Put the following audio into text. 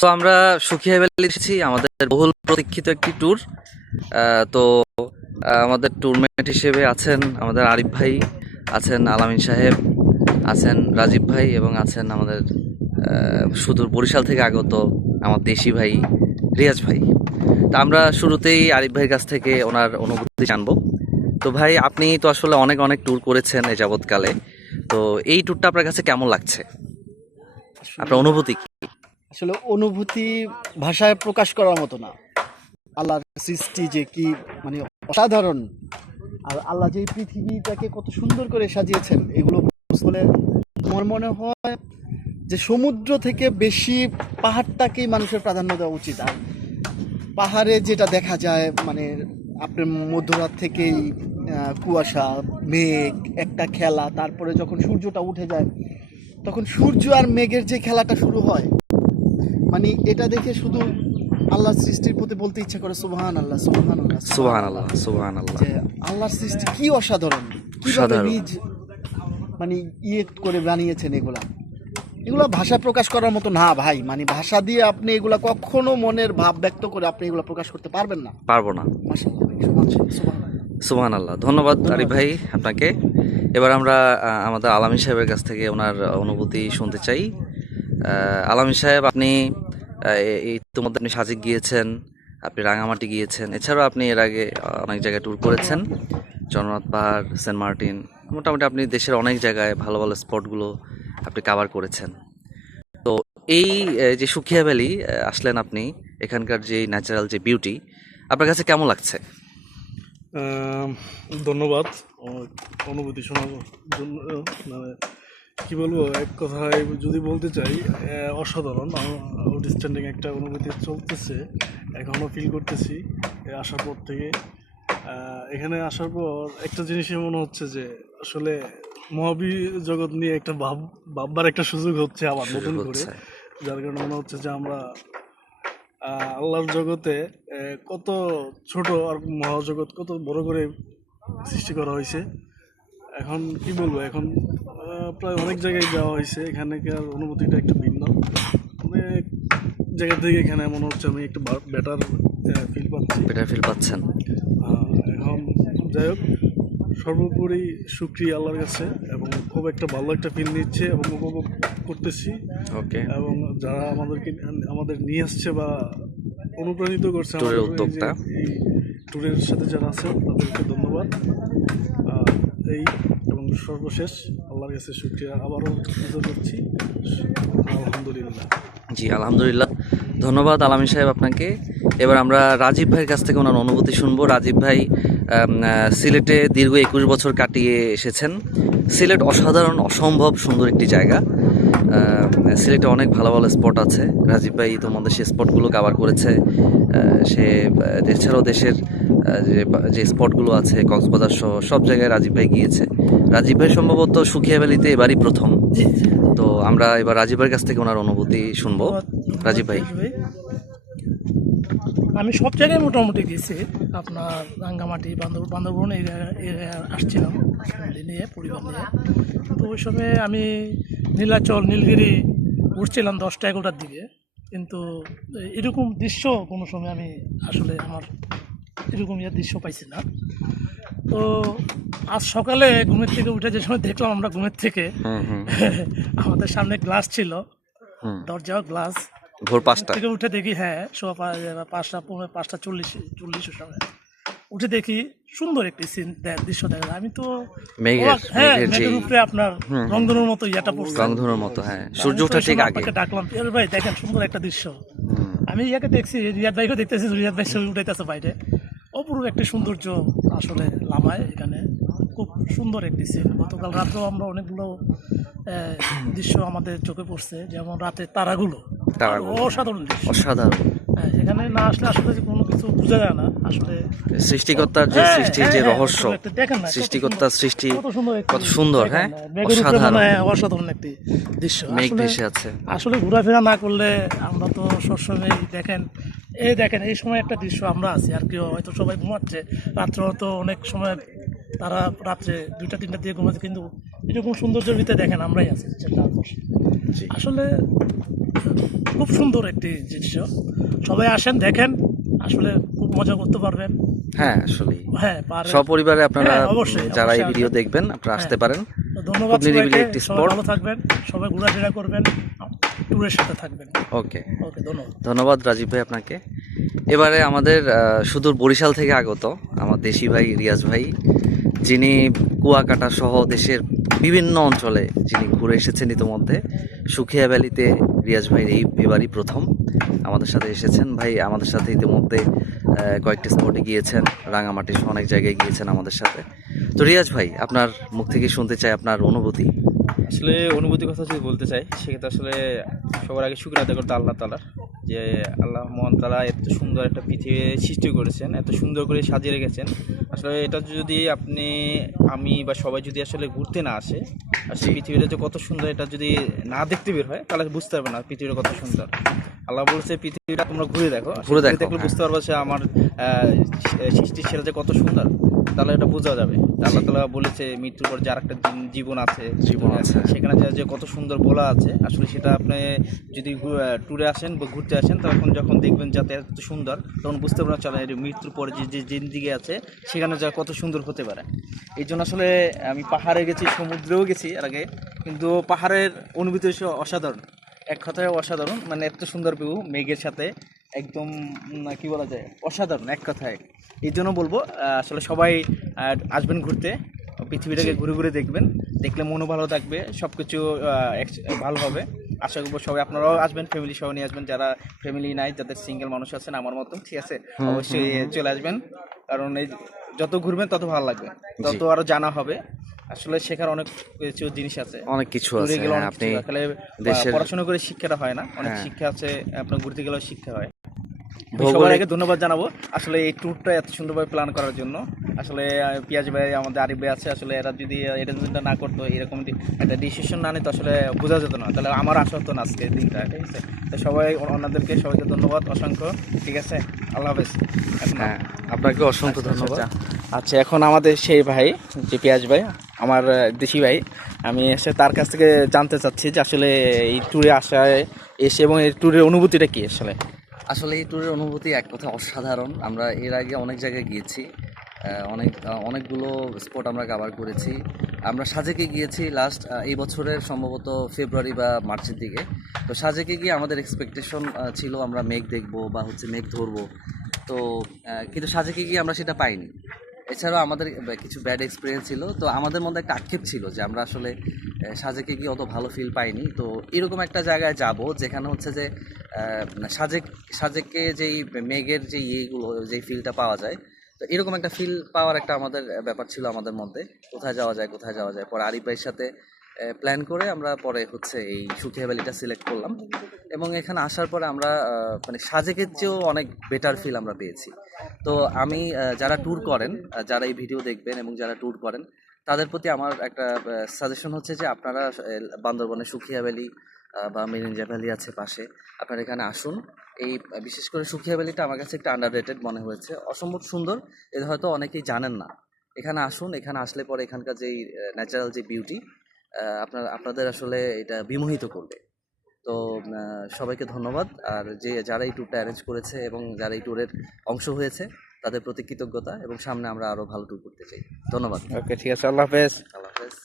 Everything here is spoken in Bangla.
তো আমরা সুখিয়া ভ্যালি এসেছি, আমাদের বহুল প্রতীক্ষিত একটি ট্যুর। তো আমাদের ট্যুরমেট হিসেবে আছেন আমাদের আরিফ ভাই, আছেন আলামিন সাহেব, আছেন রাজীব ভাই এবং আছেন আমাদের সুদূর বরিশাল থেকে আগত আমার দেশি ভাই রিয়াজ ভাই। তা আমরা শুরুতেই আরিফ ভাইয়ের কাছ থেকে ওনার অনুভূতি জানবো। তো ভাই, আপনি তো আসলে অনেক অনেক ট্যুর করেছেন এই যাবৎকালে, তো এই ট্যুরটা আপনার কাছে কেমন লাগছে? আপনার অনুভূতি কি? আসলে অনুভূতি ভাষায় প্রকাশ করার মতো না। আল্লাহর সৃষ্টি যে কি মানে অসাধারণ, আর আল্লাহ যে এই পৃথিবীটাকে কত সুন্দর করে সাজিয়েছেন, এগুলো বলে আমার মনে হয় যে সমুদ্র থেকে বেশি পাহাড়টাকেই মানুষের প্রাধান্য দেওয়া উচিত। আর পাহাড়ে যেটা দেখা যায় মানে আপনার মধ্যরাত থেকেই কুয়াশা, মেঘ, একটা খেলা, তারপরে যখন সূর্যটা উঠে যায় তখন সূর্য আর মেঘের যে খেলাটা শুরু হয়, মানে এটা দেখে শুধু আল্লাহর সৃষ্টির প্রতি বলতে ইচ্ছা করে সুবহান আল্লাহ, সুবহান আল্লাহ, সুবহানাল্লাহ, সুবহানাল্লাহ। যে আল্লাহর সৃষ্টি কি অসাধারণ, কিভাবে অসাধারণ। নিজ মানে করে বানিয়েছেন এগুলা। এগুলা ভাষা প্রকাশ করার মতো না ভাই, মানে ভাষা দিয়ে আপনি এগুলা কখনো মনের ভাব ব্যক্ত করে আপনি এগুলা প্রকাশ করতে পারবেন না। পারবো না। মাশাআল্লাহ ভাই, সুবহানাল্লাহ। সুবহানাল্লাহ, ধন্যবাদ আরিফ ভাই আপনাকে। এবার আমরা আমাদের আলামিন সাহেবের কাছ থেকে ওনার অনুভূতি শুনতে চাই। আলামিন সাহেব, আপনি ইতিমধ্যে আপনি সাজেক গিয়েছেন, আপনি রাঙামাটি গিয়েছেন, এছাড়াও আপনি এর আগে অনেক জায়গায় ট্যুর করেছেন, জগন্নাথ পাহাড়, সেন্ট মার্টিন, মোটামুটি আপনি দেশের অনেক জায়গায় ভালো ভালো স্পটগুলো আপনি কাভার করেছেন। তো এই যে সুখিয়া ভ্যালি আসলেন আপনি, এখানকার যে ন্যাচারাল যে বিউটি আপনার কাছে কেমন লাগছে? ধন্যবাদ অনুভূতি শোনার জন্য। মানে কী বলবো, এক কথায় যদি বলতে চাই, অসাধারণ আউটস্ট্যান্ডিং একটা অনুভূতি চলতেছে, এখনও ফিল করতেছি আসার পর থেকে। এখানে আসার পর একটা জিনিসই মনে হচ্ছে যে আসলে মহাবিজগৎ নিয়ে একটা ভাববার একটা সুযোগ হচ্ছে আবার নতুন করে, যার কারণে মনে হচ্ছে যে আমরা আল্লাহর জগতে কত ছোট আর মহাজগৎ কত বড় করে সৃষ্টি করা হয়েছে। এখন কি বলবো, এখন প্রায় অনেক জায়গায় যাওয়া হয়েছে, এখানকার অনুভূতিটা একটু ভিন্ন। অনেক জায়গা থেকে এখানে মনে হচ্ছে আমি একটু বেটার ফিল পাচ্ছেন। এখন যাই হোক, সর্বোপরি শুকরিয়া আল্লাহর কাছে, এবং খুব একটা ভালো একটা ফিল নিচ্ছে এবং উপভোগ করতেছি। ওকে। এবং যারা আমাদের নিয়ে আসছে বা অনুপ্রাণিত করছে ট্যুরের উদ্যোক্তা, এই ট্যুরের সাথে যারা আছে তাদেরকে ধন্যবাদ। এই এবং সর্বশেষ আল্লাহর কাছে শুকরিয়া আবারও করছি, আলহামদুলিল্লাহ। জি আলহামদুলিল্লাহ, ধন্যবাদ আলামিন সাহেব আপনাকে। এবার আমরা রাজীব ভাইয়ের কাছ থেকে ওনার অনুভূতি শুনবো। রাজীব ভাই সিলেটে দীর্ঘ 21 বছর কাটিয়ে এসেছেন। সিলেট অসাধারণ, অসম্ভব সুন্দর একটি জায়গা। সিলেটে অনেক ভালো ভালো স্পট আছে। রাজীব ভাই তোমাদের সেই স্পটগুলো কাভার করেছে। সে এছাড়াও দেশের যে স্পটগুলো আছে কক্সবাজার সহ সব জায়গায় রাজীব ভাই গিয়েছে। রাজীব ভাই সম্ভবত সুখিয়া ভ্যালিতে এবারই প্রথম। তো আমরা এবার রাজীব ভাইয়ের কাছ থেকে ওনার অনুভূতি শুনবো। রাজীব ভাই, আমি সব জায়গায় মোটামুটি গেছি, আপনার রাঙ্গামাটি, বান্দরবন আসছিলাম ফ্যামিলি নিয়ে, পরিবার নিয়ে। তো ওই সময় আমি নীলাচল, নীলগিরি উঠছিলাম 10টা-11টার দিকে, কিন্তু এরকম দৃশ্য কোনো সময় আমি আসলে আমার এরকম দৃশ্য পাইছি না। তো আজ সকালে ঘুমের থেকে উঠে যে সময় দেখলাম আমরা ঘুমের থেকে আমাদের সামনে গ্লাস ছিল, দরজাও গ্লাস। ভোর 5টা থেকে উঠে দেখি, হ্যাঁ 5:40 সময় উঠে দেখি সুন্দর একটি সিন দৃশ্য দেখা যায়। আমি তো মেঘের উপরে আপনার রংধনুর মতো পড়ছে, রংধনুর মতো, হ্যাঁ সূর্য ওঠা ঠিক আগে ডাকলাম, ভাই দেখেন সুন্দর একটা দৃশ্য। আমি দেখছি, রিয়াদ ভাইকে দেখতেছি, রিয়াদ ভাই ছবি উঠাইতেছে বাইরে, অপূর্ব একটি সৌন্দর্য আসলে লামায় এখানে, খুব সুন্দর একটি সিন। গতকাল রাতেও আমরা অনেকগুলো দৃশ্য আমাদের চোখে পড়ছে, যেমন রাতের তারাগুলো অসাধারণ দৃশ্য, অসাধারণ। এখানে না আসলে আসলে কোনো কিছু বোঝা যায় না আসলে সৃষ্টিকর্তার যে সৃষ্টির যে রহস্য, সৃষ্টিকর্তার সৃষ্টি কত সুন্দর, হ্যাঁ অসাধারণ একটি দৃশ্য। মেঘ ভেসে আছে। আসলে ঘোরাফেরা না করলে আমরা তো সবসময় দেখেন এই সময় একটা দৃশ্য আমরা আছি, আর কেউ হয়তো সবাই ঘুমাচ্ছে, রাত্রে হয়তো অনেক সময় তারা রাত্রে 2টা-3টা দিয়ে ঘুমাচ্ছে, কিন্তু এরকম সৌন্দর্যের ভিতরে দেখেন আমরাই আছি। আসলে খুব সুন্দর একটি দৃশ্য। সবাই আসেন, দেখেন, আসলে খুব মজা করতে পারবেন। হ্যাঁ আসলে হ্যাঁ, পারবেন। সপরিবারে আপনারা হ্যাঁ, অবশ্যই, যারা এই অবশ্যই ভিডিও আসবেন। দেখবেন আপনারা আসতে হ্যাঁ। পারেন। তো ধন্যবাদ খুব নিরিবিলি সবাইকে, একটি সবাই spot। ভালো থাকবেন, সবাই ঘোরাফেরা করবেন, ট্যুরের সাথে থাকবেন। ওকে, ওকে, ধন্যবাদ। ধন্যবাদ রাজীব ভাই আপনাকে। এবারে আমাদের সুদূর বরিশাল থেকে আগত আমার দেশি ভাই রিয়াজ ভাই, যিনি কুয়াকাটা সহ দেশের বিভিন্ন অঞ্চলে যিনি ঘুরে এসেছেন ইতিমধ্যে। সুখিয়া ভ্যালিতে রিয়াজ ভাইয়ের এবারই প্রথম আমাদের সাথে এসেছেন। ভাই আমাদের সাথে ইতিমধ্যে কয়েকটি স্পটে গিয়েছেন, রাঙামাটি সহ অনেক জায়গায় গিয়েছেন আমাদের সাথে। তো রিয়াজ ভাই, আপনার মুখ থেকে শুনতে চাই আপনার অনুভূতি। আসলে অনুভূতির কথা যদি বলতে চাই, সেক্ষেত্রে আসলে সবার আগে শুকর আদায় করতে আল্লাহ তালার, যে আল্লাহ মহান তালা এত সুন্দর একটা পৃথিবী সৃষ্টি করেছেন, এত সুন্দর করে সাজিয়ে রেখেছেন। আসলে এটা যদি আমি বা সবাই যদি আসলে ঘুরতে না আসে, আসলে পৃথিবীটা যে কত সুন্দর এটা যদি না দেখতে বের হয়, তাহলে বুঝতে পারবে না পৃথিবীটা কত সুন্দর। আল্লাহ বলছে পৃথিবীটা তোমরা ঘুরে দেখো, ঘুরে দেখো, দেখলে বুঝতে পারবে যে আমার সৃষ্টির সেরা যে কত সুন্দর, তাহলে এটা বোঝা যাবে। আল্লাহ তালা বলেছে মৃত্যুর পর যে আর একটা জীবন আছে, সেখানে যে কত সুন্দর বলা আছে। আসলে সেটা আপনি যদি ট্যুরে আসেন বা ঘুরতে আসেন, তখন যখন দেখবেন যাতে এত সুন্দর, তখন বুঝতে পারবেন চলে মৃত্যুর পরে যে জিন্দিগি আছে সেখানে যা কত সুন্দর হতে পারে। এই জন্য আসলে আমি পাহাড়ে গেছি, সমুদ্রেও গেছি এর আগে, কিন্তু পাহাড়ের অনুভূতি হচ্ছে অসাধারণ। এক কথায় অসাধারণ, মানে এত সুন্দর ভিউ মেঘের সাথে, একদম কি বলা যায়, অসাধারণ এক কথায়। এই জন্য বলবো আসলে সবাই আসবেন ঘুরতে, পৃথিবীটাকে ঘুরে ঘুরে দেখবেন, দেখলে মনও ভালো থাকবে, সব কিছু ভালো হবে। আশা করবো সবাই আপনারাও আসবেন, ফ্যামিলি সহ নিয়ে আসবেন, যারা ফ্যামিলি নাই, যাদের সিঙ্গেল মানুষ আছেন আমার মতো, ঠিক আছে, অবশ্যই চলে আসবেন। কারণ এই যত ঘুরবেন তত ভালো লাগবে, তত আরো জানা হবে। আসলে শেখার অনেক কিছু জিনিস আছে, অনেক কিছু ঘুরে আছে। গেলে হ্যাঁ, অনেক আপনি কিছু, খালি দেশের পড়াশোনা করে শিক্ষাটা হয় না, অনেক হ্যাঁ। শিক্ষা আছে, আপনার ঘুরতে গেলেও শিক্ষা হয়। আমি ভৌগোলিক- সবার আগে ধন্যবাদ জানাবো আসলে এই ট্যুরটা এত সুন্দরভাবে প্ল্যান করার জন্য। আসলে পিয়াজ ভাই, আমাদের আরিফ ভাই আছে, আসলে এরা যদি এটা না করতো, এরকম একটা ডিসিশন না নিত, আসলে বোঝা যেত না, তাহলে আমার আসা হতো না আজকে দিনটা, ঠিক আছে। তো সবাই, ওনাদেরকে সবাইকে ধন্যবাদ অসংখ্য, ঠিক আছে, আল্লাহ হাফেজ। এখন হ্যাঁ, আপনাকে অসংখ্য ধন্যবাদ। আচ্ছা, এখন আমাদের সেই ভাই, যে পিয়াজ ভাই, আমার দেশি ভাই, আমি এসে তার কাছ থেকে জানতে চাচ্ছি যে আসলে এই ট্যুরে আসায় এসে এবং এই ট্যুরের অনুভূতিটা কি আসলে। আসলে এই ট্যুরের অনুভূতি এক কথা অসাধারণ। আমরা এর আগে অনেক জায়গায় গিয়েছি, অনেকগুলো স্পট আমরা কভার করেছি। আমরা সাজেকে গিয়েছি লাস্ট এই বছরের সম্ভবত ফেব্রুয়ারি বা মার্চের দিকে। তো সাজেকে গিয়ে আমাদের এক্সপেকটেশন ছিল আমরা মেঘ দেখবো বা মেঘ ধরবো। তো কিন্তু সাজেকে গিয়ে আমরা সেটা পাইনি। এছাড়াও আমাদের কিছু ব্যাড এক্সপিরিয়েন্স ছিল। তো আমাদের মধ্যে একটা আক্ষেপ ছিল যে আমরা আসলে সাজেকে গিয়ে অত ভালো ফিল পাইনি। তো এরকম একটা জায়গায় যাব যেখানে হচ্ছে যে সাজেকে যেই মেঘের যে যেই ফিলটা পাওয়া যায়, তো এরকম একটা ফিল পাওয়ার একটা আমাদের ব্যাপার ছিল আমাদের মধ্যে। কোথায় যাওয়া যায় পরে আরিফ ভাইয়ের সাথে প্ল্যান করে আমরা পরে এই সুখিয়া ভ্যালিটা সিলেক্ট করলাম। এবং এখানে আসার পরে আমরা মানে সাজেকের চেয়েও অনেক বেটার ফিল আমরা পেয়েছি। তো আমি যারা ট্যুর করেন, যারা এই ভিডিও দেখবেন এবং যারা ট্যুর করেন, তাদের প্রতি আমার একটা সাজেশন হচ্ছে যে আপনারা বান্দরবনের সুখিয়া ভ্যালি বা মিরিঞ্জা ভ্যালি আছে পাশে, আপনারা এখানে আসুন। এই বিশেষ করে সুখিয়া ভ্যালিটা আমার কাছে একটু আন্ডাররেটেড মনে হয়েছে, অসম্ভব সুন্দর। এটা হয়তো অনেকেই জানেন না। এখানে আসুন, এখানে আসলে পরে এখানকার যেই ন্যাচারাল যে বিউটি আপনাদের আসলে এটা বিমোহিত করবে। তো সবাইকে ধন্যবাদ। আর যারা এই ট্যুরটা অ্যারেঞ্জ করেছে এবং যারা এই ট্যুরের অংশ হয়েছে, তাদের প্রতি কৃতজ্ঞতা, এবং সামনে আমরা আরও ভালো ট্যুর করতে চাই। ধন্যবাদ। ওকে, ঠিক আছে, আল্লাহ হাফেজ। আল্লাহ হাফেজ।